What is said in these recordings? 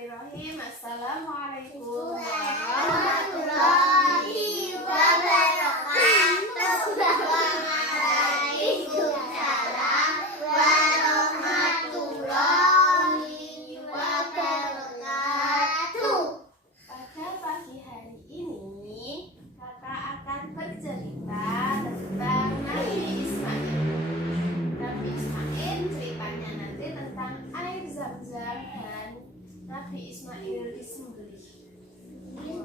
Bismillahirrahmanirrahim. Assalamualaikum warahmatullahi wabarakatuh. Waalaikumsalam warahmatullahi wabarakatuh. Pada pagi hari ini kakak akan bercerita tentang Nabi Ismail. Nabi Ismail ceritanya nanti tentang air Zam-Zam dan Nabi Ismail disembelih. Nanti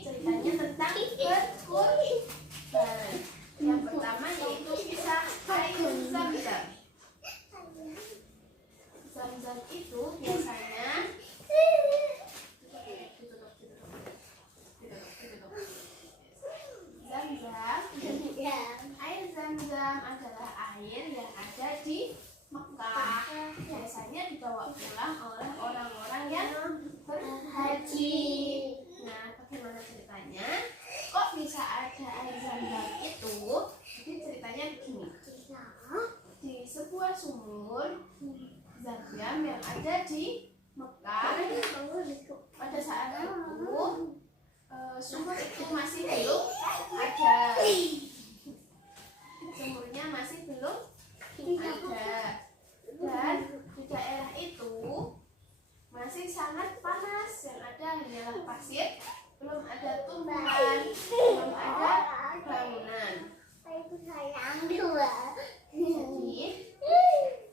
ceritanya tentang berkurban. Yang pertama yaitu kisah air Zam-Zam. Zam-Zam itu biasanya air Zam-Zam adalah air yang ada di Mekah. Biasanya dibawa pulang oleh orang-orang yang berhaji. Nah, bagaimana ceritanya? Kok bisa ada air Zam-Zam itu? Jadi ceritanya begini. Di sebuah sumur Zam-Zam yang ada di Mekah, pada saat itu sumur itu masih belum ada. Sumurnya masih belum ada, dan di daerah itu masih sangat panas. Yang ada hanyalah pasir, belum ada tumbuhan, belum ada bangunan. Jadi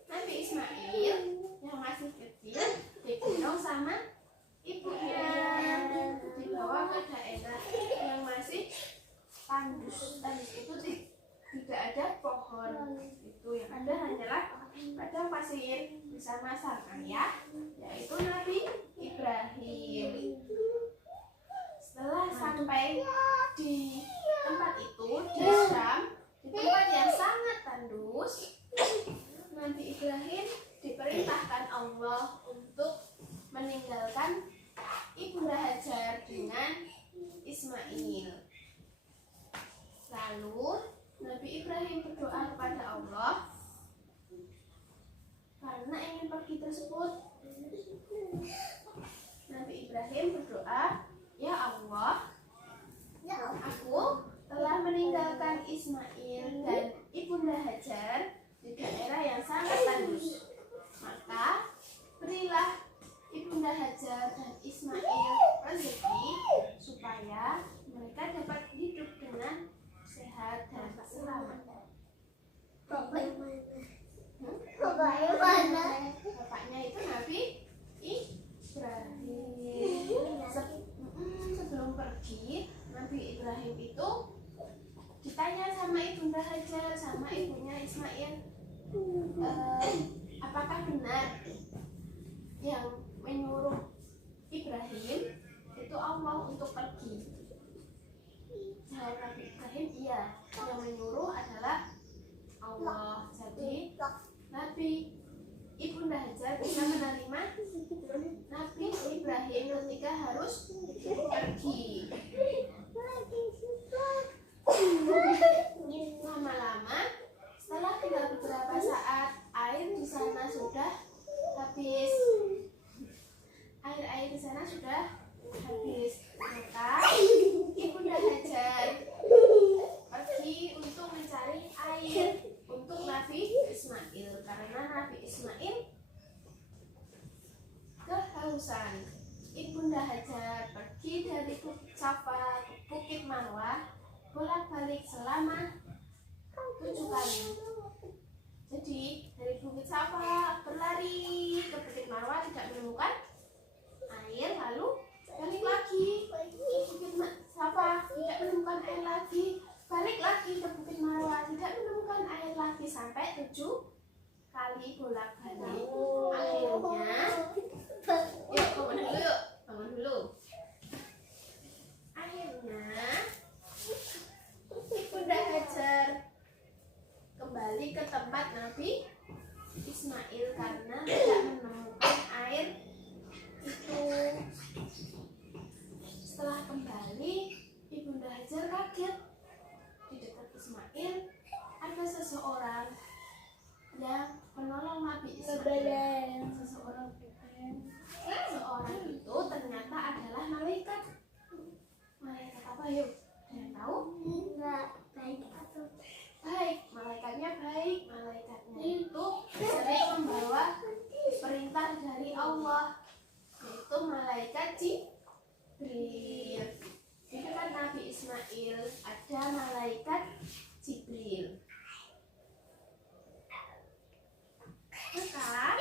Nabi Ismail yang masih kecil digendong sama ibunya, dibawa ke daerah yang masih tandus. Tandus itu tidak ada pohon, itu yang ada hanyalah padang pasir bersama sang ayah, yaitu Nabi Ibrahim. Setelah sampai di tempat itu, di Syam, di tempat yang sangat tandus, Nabi Ibrahim diperintahkan Allah untuk meninggalkan Ibunda Hajar dengan Ismail. Lalu Nabi Ibrahim berdoa kepada Allah karena ingin pergi tersebut. Nabi Ibrahim berdoa, "Ya Allah, aku telah meninggalkan Ismail dan Ibunda Hajar di daerah yang sangat tandus. Maka berilah Ibunda Hajar dan Ismail rezeki supaya mereka dapat hidup dengan sehat dan selamat." Bapaknya itu Nabi Ibrahim. Sebelum pergi, Nabi Ibrahim itu ditanya sama Ibunda Hajar, sama ibunya Ismail, apakah benar yang menyuruh Ibrahim itu Allah untuk pergi? Jawab Nabi Ibrahim, iya, yang menyuruh adalah Allah. Jadi Nabi Ibunda Hajar bisa menerima Nabi Ibrahim ketika harus pergi. Lama-lama, setelah tinggal beberapa saat, air di sana sudah habis. Air di sana sudah habis. Maka Ibunda Hajar pergi untuk mencari air untuk Nabi Ismail, karena Nabi Ismail kehausan. Ibunda Hajar pergi dari Bukit Safa ke Bukit Marwah bolak-balik selama 7 kali. Jadi dari Bukit Safa berlari ke Bukit Marwah, tidak menemukan air, lalu balik lagi ke Bukit Safa, tidak menemukan air lagi, balik lagi ke Bukit Marwah, tidak menemukan air lagi, sampai 7 kali bolak-balik. Akhirnya, yuk bangun dulu, yuk bangun dulu. Akhirnya Ibunda Hajar kembali ke tempat Nabi Ismail karena tidak menemukan air itu. Setelah kembali, Ibunda Hajar kaget. Di dekat Ismail ada seseorang yang menolong Nabi Ismail. Seseorang yuk? Ada yang tahu? Enggak baik atau Baik, malaikatnya baik. Malaikatnya itu sering membawa perintah dari Allah, yaitu malaikat Jibril. Di dekat Nabi Ismail ada malaikat Jibril. Maka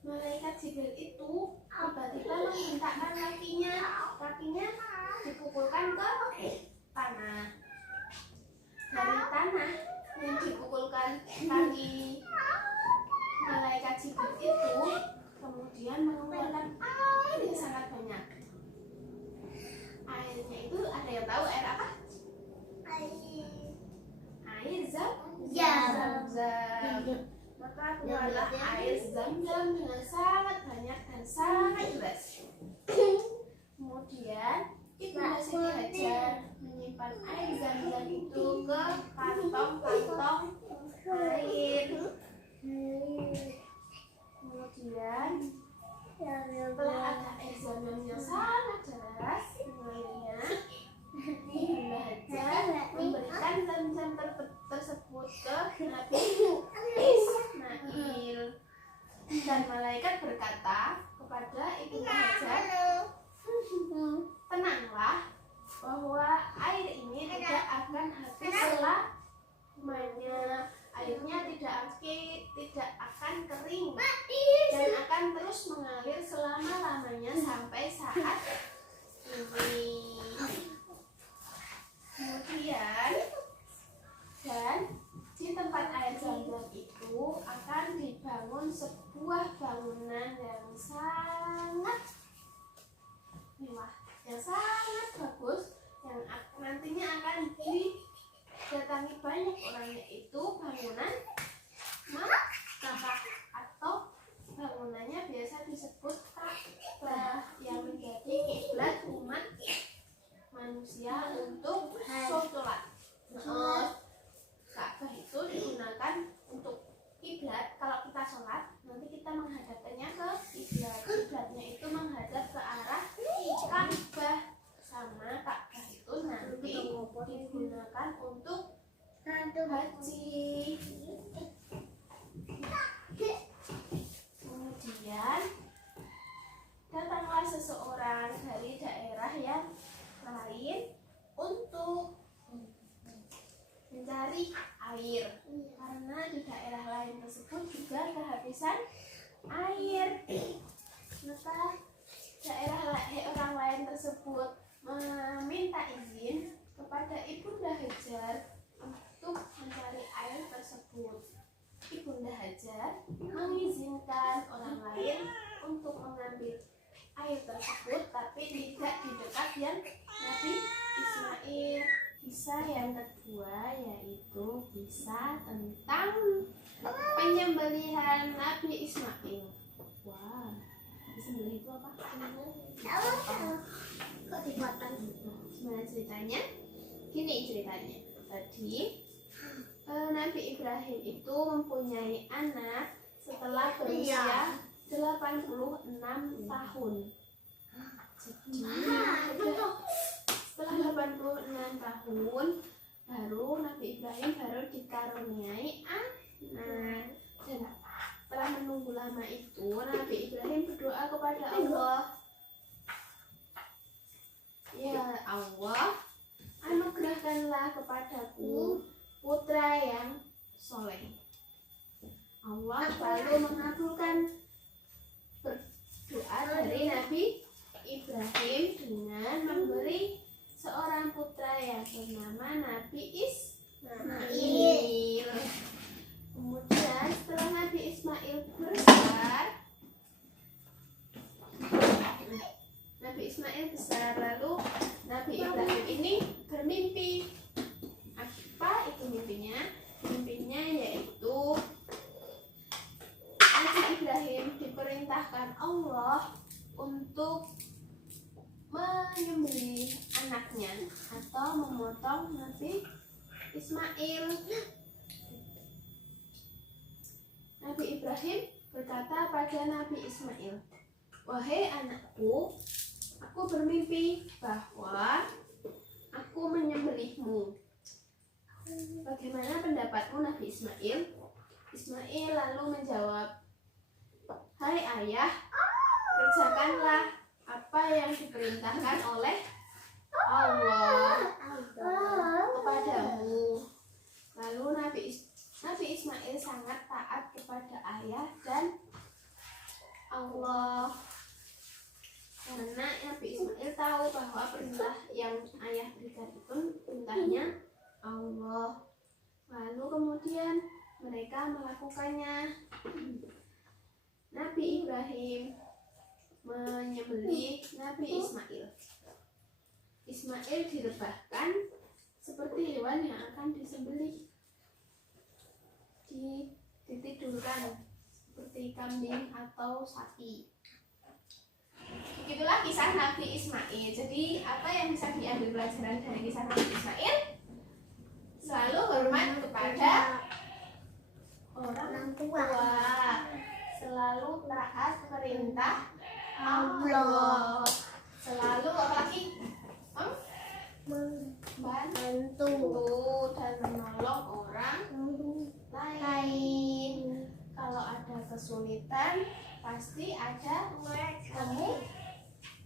malaikat Jibril itu tiba-tiba menghentakkan kakinya dipukulkan ke tanah. Dari tanah yang dipukulkan kaki malaikat Jibril itu kemudian mengeluarkan air yang sangat banyak. Airnya itu ada yang tahu air apa? Air Zam-Zam. Maka keluarlah air Zam-Zam dengan sangat banyak dan sangat deras. Kemudian Ibunda Siti Hajar menyimpan air Zam-Zam itu ke kantong-kantong air. Kemudian setelah ada air Zam-Zam yang sangat deras mengalirnya, Ibunda Hajar memberikan Zam-Zam tersebut ke Nabi Ismail. Dan malaikat berkata kepada Ibunda Hajar, tenanglah bahwa air ini tidak akan habis selamanya. Airnya tidak akan kering dan akan terus mengalir selama-lamanya sampai saat ini. Kemudian dan di tempat air Zam-Zam itu akan dibangun sebuah bangunan yang sangat mewah, yang sangat bagus, yang nantinya akan didatangi banyak orang, yaitu bangunan Makkah atau bangunannya biasa disebut Ka'bah yang menjadi kiblat umat manusia untuk sholat. Ka'bah itu digunakan untuk kiblat. Kalau kita sholat, nanti kita menghadapkannya ke kiblat. Kiblatnya itu menghadap ke arah Ka'bah. Sama Ka'bah itu nanti digunakan untuk haji. Kemudian datanglah seseorang dari daerah yang lain untuk mencari air, karena di daerah lain tersebut juga kehabisan air. Maka orang lain tersebut meminta izin kepada Ibunda Hajar untuk mencari air tersebut. Ibunda Hajar mengizinkan orang lain untuk mengambil air tersebut, tapi tidak di dekat yang Nabi Ismail. Kisah yang kedua yaitu kisah tentang penyembelihan Nabi Ismail. Wah, disembelih itu apa? kok dipotong? Gimana ceritanya? Gini ceritanya. Tadi Nabi Ibrahim itu mempunyai anak setelah berusia 86 tahun. Jadi setelah 86 tahun baru Nabi Ibrahim baru dikaruniai anak. Dan setelah menunggu lama itu Nabi Ibrahim berdoa kepada Allah, ya Allah, anugerahkanlah kepadaku putra yang soleh. Allah selalu mengabulkan berdoa dari Nabi Ibrahim dengan memberi seorang putra yang bernama Nabi Ismail. Kemudian setelah Nabi Ismail besar, lalu Nabi Ibrahim ini bermimpi. Apa itu mimpinya? Mimpinya yaitu Nabi Ibrahim diperintahkan Allah untuk menyembelih anaknya atau memotong Nabi Ismail. Nabi Ibrahim berkata pada Nabi Ismail, wahai anakku, aku bermimpi bahwa aku menyembelihmu. Bagaimana pendapatmu Nabi Ismail? Ismail lalu menjawab, hai ayah, kerjakanlah apa yang diperintahkan oleh Allah kepadamu. Lalu Nabi Ismail sangat taat kepada ayah dan Allah, karena Nabi Ismail tahu bahwa perintah yang ayah berikan itu perintahnya Allah. Lalu kemudian mereka melakukannya. Nabi Ibrahim menyembelih Nabi Ismail. Ismail direbahkan seperti hewan yang akan disembelih, ditidurkan seperti kambing atau sapi. Begitulah kisah Nabi Ismail. Jadi apa yang bisa diambil pelajaran dari kisah Nabi Ismail? Selalu hormat kepada orang tua, selalu taat perintah Allah, selalu apalagi membantu dan menolong orang lain. Kalau ada kesulitan pasti ada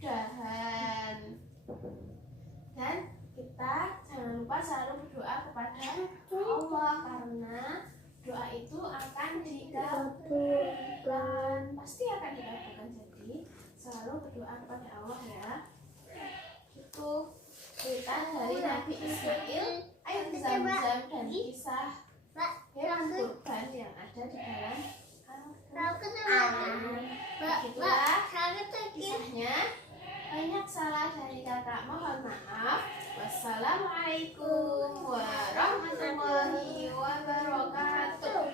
kemudahan. Dan kita jangan lupa selalu berdoa kepada Allah, karena doa itu akan dikabulkan, pasti akan dikabulkan. Jadi selalu berdoa kepada Allah ya. Itu cerita dari Nabi Ismail, air Zam-Zam, dan kisah hewan kurban yang ada di dalam Al-Quran. Itulah kisahnya. Banyak salah dari kakak, mohon maaf. Wassalamualaikum warahmatullahi wabarakatuh.